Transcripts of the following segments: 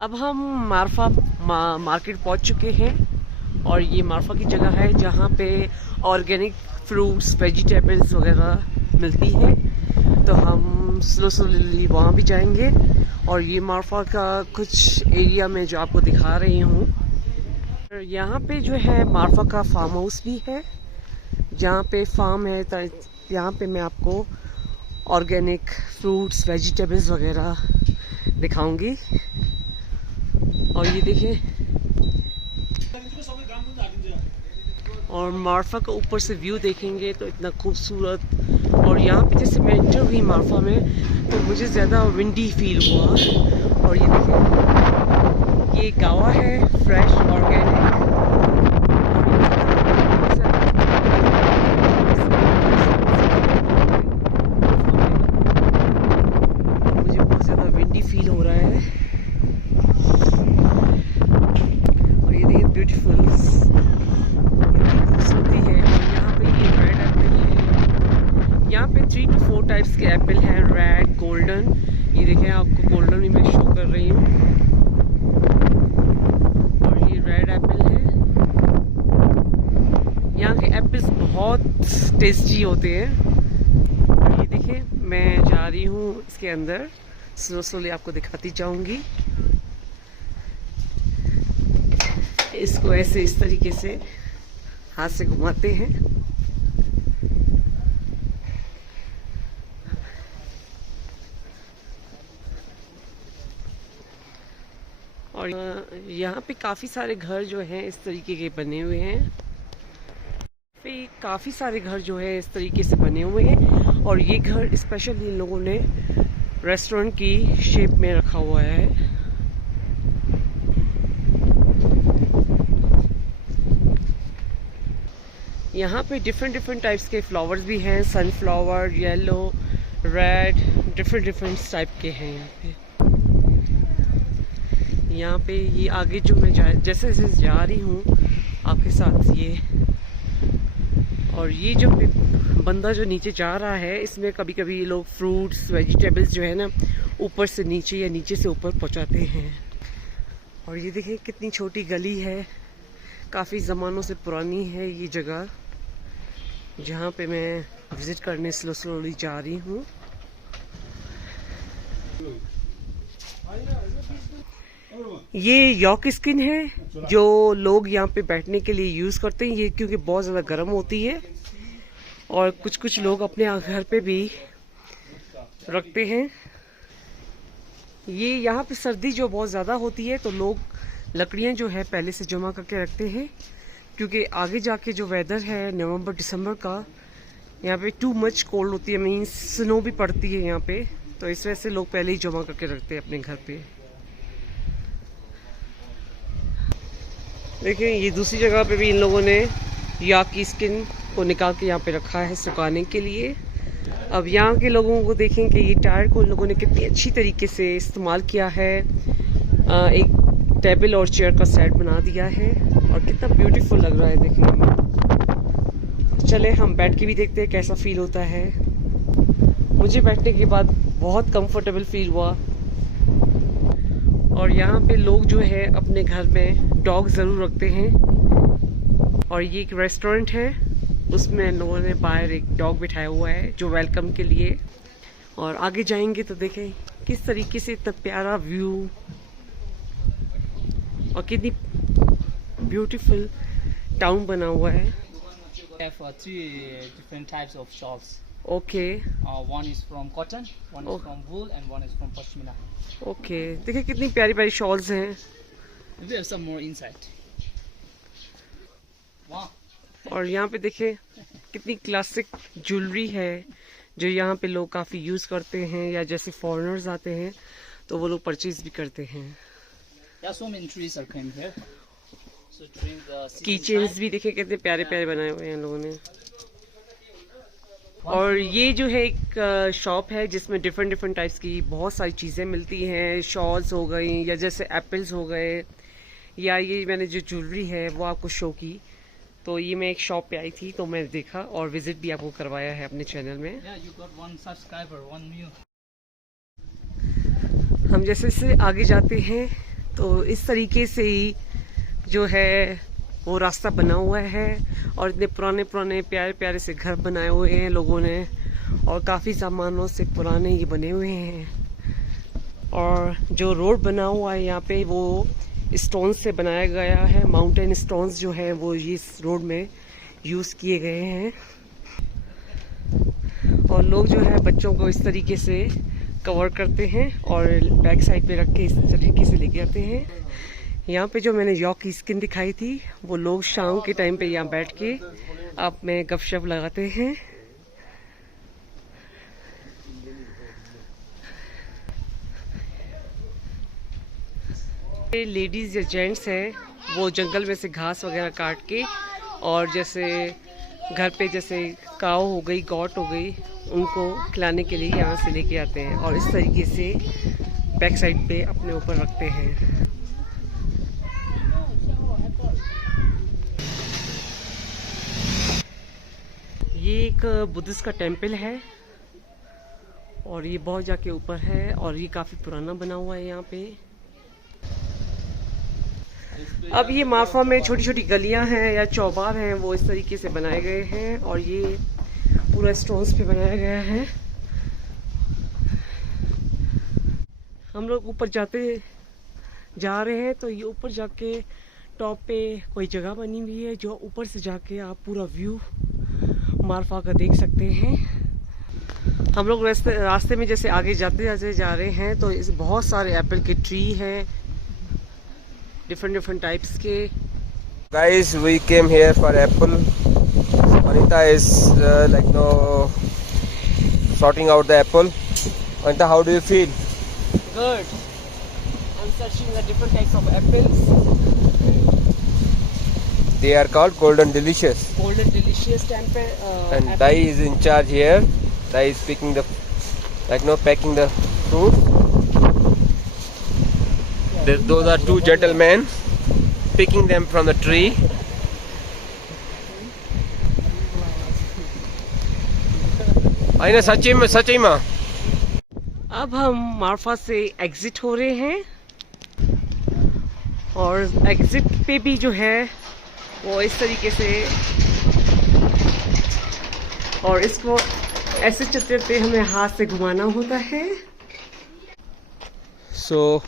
अब हम मारफा मार्केट पहुंच चुके हैं और ये मारफा की जगह है जहाँ पे ऑर्गेनिक फ्रूट्स वेजिटेबल्स वगैरह मिलती है। तो हम स्लोली वहाँ भी जाएंगे और ये मारफा का कुछ एरिया में जो आपको दिखा रही हूँ। यहाँ पे जो है मारफा का फार्म हाउस भी है जहाँ पे फार्म है। यहाँ पे मैं आपको ऑर्गेनिक फ्रूट्स वेजिटेबल्स वगैरह दिखाऊंगी। और ये देखिए, और मारफा का ऊपर से व्यू देखेंगे तो इतना खूबसूरत। और यहाँ पे जैसे मैं एंटर हुई मारफा में तो मुझे ज़्यादा विंडी फील हुआ। और ये देखिए, ये गावा है फ्रेश ऑर्गेनिक। मुझे बहुत ज़्यादा विंडी फील हो रहा है। और ये देखिए ब्यूटीफुल खूबसूरती है। और यहाँ पे ये रेड एप्पल है। यहाँ पे 3 to 4 टाइप्स के एप्पल हैं, रेड गोल्डन। ये देखें, आपको गोल्डन भी मैं शो कर रही हूँ। और ये रेड एप्पल है। यहाँ के एप्पल्स बहुत टेस्टी होते हैं। और ये देखिए, मैं जा रही हूँ इसके अंदर, स्लोली आपको दिखाती जाऊंगी। इसको ऐसे इस तरीके से हाथ से घुमाते हैं। और यहाँ पे काफ़ी सारे घर जो हैं इस तरीके के बने हुए हैं। काफ़ी सारे घर जो है इस तरीके से बने हुए हैं। और ये घर स्पेशली इन लोगों ने रेस्टोरेंट की शेप में रखा हुआ है। यहाँ पे डिफरेंट टाइप्स के फ्लावर्स भी हैं, sunflower, yellow, red, different type के हैं यहाँ पे। यहाँ पे ये आगे जो मैं जैसे जैसे जा रही हूँ आपके साथ ये, और ये जो बंदा जो नीचे जा रहा है इसमें कभी कभी लोग फ्रूट्स वेजिटेबल्स जो है ना ऊपर से नीचे या नीचे से ऊपर पहुँचाते हैं। और ये देखिए कितनी छोटी गली है, काफ़ी ज़मानों से पुरानी है ये जगह जहाँ पे मैं विज़िट करने स्लोली जा रही हूँ। ये यॉर्क स्किन है जो लोग यहाँ पे बैठने के लिए यूज़ करते हैं, ये क्योंकि बहुत ज़्यादा गर्म होती है। और कुछ लोग अपने घर पे भी रखते हैं। ये यहाँ पे सर्दी जो बहुत ज़्यादा होती है तो लोग लकड़ियाँ जो है पहले से जमा करके रखते हैं, क्योंकि आगे जाके जो वेदर है नवंबर दिसंबर का, यहाँ पे टू मच कोल्ड होती है, मीन्स स्नो भी पड़ती है यहाँ पे। तो इस वजह से लोग पहले ही जमा करके रखते हैं अपने घर पे। देखिए, ये दूसरी जगह पे भी इन लोगों ने याक की स्किन को निकाल के यहाँ पे रखा है सुखाने के लिए। अब यहाँ के लोगों को देखें कि ये टायर को इन लोगों ने कितनी अच्छी तरीके से इस्तेमाल किया है। एक टेबल और चेयर का सेट बना दिया है और कितना ब्यूटीफुल लग रहा है देखने में। चले हम बैठ के भी देखते हैं कैसा फील होता है। मुझे बैठने के बाद बहुत कंफर्टेबल फील हुआ। और यहाँ पे लोग जो है अपने घर में डॉग ज़रूर रखते हैं। और ये एक रेस्टोरेंट है, उसमें लोगों ने बाहर एक डॉग बिठाया हुआ है जो वेलकम के लिए। और आगे जाएंगे तो देखें किस तरीके से इतना प्यारा व्यू और कितनी ब्यूटीफुल टाउन बना हुआ है। have 3 different types of shawls. Okay One is from cotton, one is from wool, and one is from pashmina. Okay, देखिए कितनी प्यारी प्यारी शॉल्स हैं। We have some more inside. Wow. और यहाँ पे देखिए कितनी क्लासिक ज्वेलरी है जो यहाँ पे लोग काफ़ी यूज़ करते हैं, या जैसे फॉरेनर्स आते हैं तो वो लोग परचेज भी करते हैं। There are so many trees are came here. So during the की season चेन्स time, भी देखिए कितने प्यारे प्यारे बनाए हुए हैं लोगों ने। और ये जो है एक शॉप है जिसमें डिफरेंट टाइप्स की बहुत सारी चीज़ें मिलती हैं। शॉल्स हो गई, या जैसे एप्पल्स हो गए, या ये मैंने जो ज्वेलरी है वो आपको शो की। तो ये मैं एक शॉप पे आई थी तो मैं देखा और विज़िट भी आपको करवाया है अपने चैनल में। yeah, you got 1 subscriber, 1 view. हम जैसे जैसे आगे जाते हैं तो इस तरीके से ही जो है वो रास्ता बना हुआ है और इतने पुराने पुराने प्यारे प्यारे से घर बनाए हुए हैं लोगों ने और काफ़ी सामानों से पुराने ये बने हुए हैं। और जो रोड बना हुआ है यहाँ पे वो स्टोन से बनाया गया है। माउंटेन स्टोन्स जो है वो इस रोड में यूज़ किए गए हैं। और लोग जो है बच्चों को इस तरीके से कवर करते हैं और बैक साइड पे रख के इस तरीके से लेके आते हैं। यहाँ पे जो मैंने यॉक की स्किन दिखाई थी वो लोग शाम के टाइम पे यहाँ बैठ के आप में गपशप लगाते हैं। लेडीज या जेंट्स हैं वो जंगल में से घास वगैरह काट के और जैसे घर पे जैसे काऊ हो गई, गॉट हो गई, उनको खिलाने के लिए यहाँ से लेके आते हैं और इस तरीके से बैक साइड पे अपने ऊपर रखते हैं। ये एक बुद्धिस्ट का टेम्पल है और ये बहुत जाके ऊपर है और ये काफ़ी पुराना बना हुआ है यहाँ पे। अब ये मार्फा में छोटी छोटी गलियां हैं या चौबार हैं वो इस तरीके से बनाए गए हैं और ये पूरा स्टोन्स पे बनाया गया है। हम लोग ऊपर जा रहे हैं तो ये ऊपर जाके टॉप पे कोई जगह बनी हुई है जो ऊपर से जाके आप पूरा व्यू मार्फा का देख सकते हैं। हम लोग रास्ते में जैसे आगे जाते जाते जा रहे हैं तो इस बहुत सारे एप्पल के ट्री हैं डिफरेंट टाइप्स के। Guys, we came here for apple. Anita is sorting out the apple. Anita, how do you feel? Good. I'm searching the different types of apples. They are called Golden Delicious. Golden Delicious temper. And apple. Dai is in charge here. Dai is picking packing the fruit. Those are two gentlemen picking them from the tree. आइना सच्ची में अब हम मार्फा से exit हो रहे हैं और एग्जिट पे भी जो है वो इस तरीके से और इसको ऐसे चलते हमें हाथ से घुमाना होता है। सो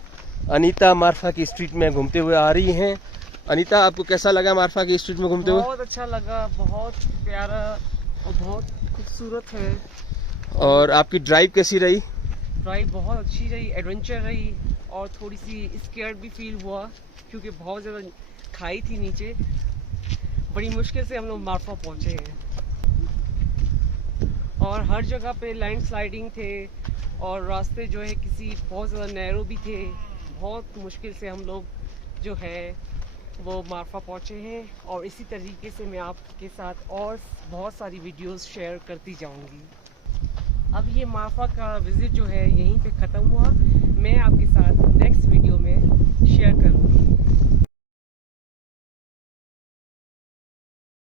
अनीता मार्फा की स्ट्रीट में घूमते हुए आ रही हैं। अनीता, आपको कैसा लगा मार्फा की स्ट्रीट में घूमते हुए? बहुत अच्छा लगा, बहुत प्यारा और बहुत खूबसूरत है। और आपकी ड्राइव कैसी रही? ड्राइव बहुत अच्छी रही, एडवेंचर रही और थोड़ी सी स्केर्ड भी फील हुआ क्योंकि बहुत ज़्यादा खाई थी नीचे। बड़ी मुश्किल से हम लोग मार्फा पहुँचे हैं और हर जगह पे लैंडस्लाइडिंग थे और रास्ते जो है किसी बहुत ज़्यादा नैरो भी थे। बहुत मुश्किल से हम लोग जो है वो मार्फा पहुँचे हैं और इसी तरीके से मैं आपके साथ और बहुत सारी वीडियोस शेयर करती जाऊंगी। अब ये मार्फा का विज़िट जो है यहीं पे ख़त्म हुआ। मैं आपके साथ नेक्स्ट वीडियो में शेयर करूँगी।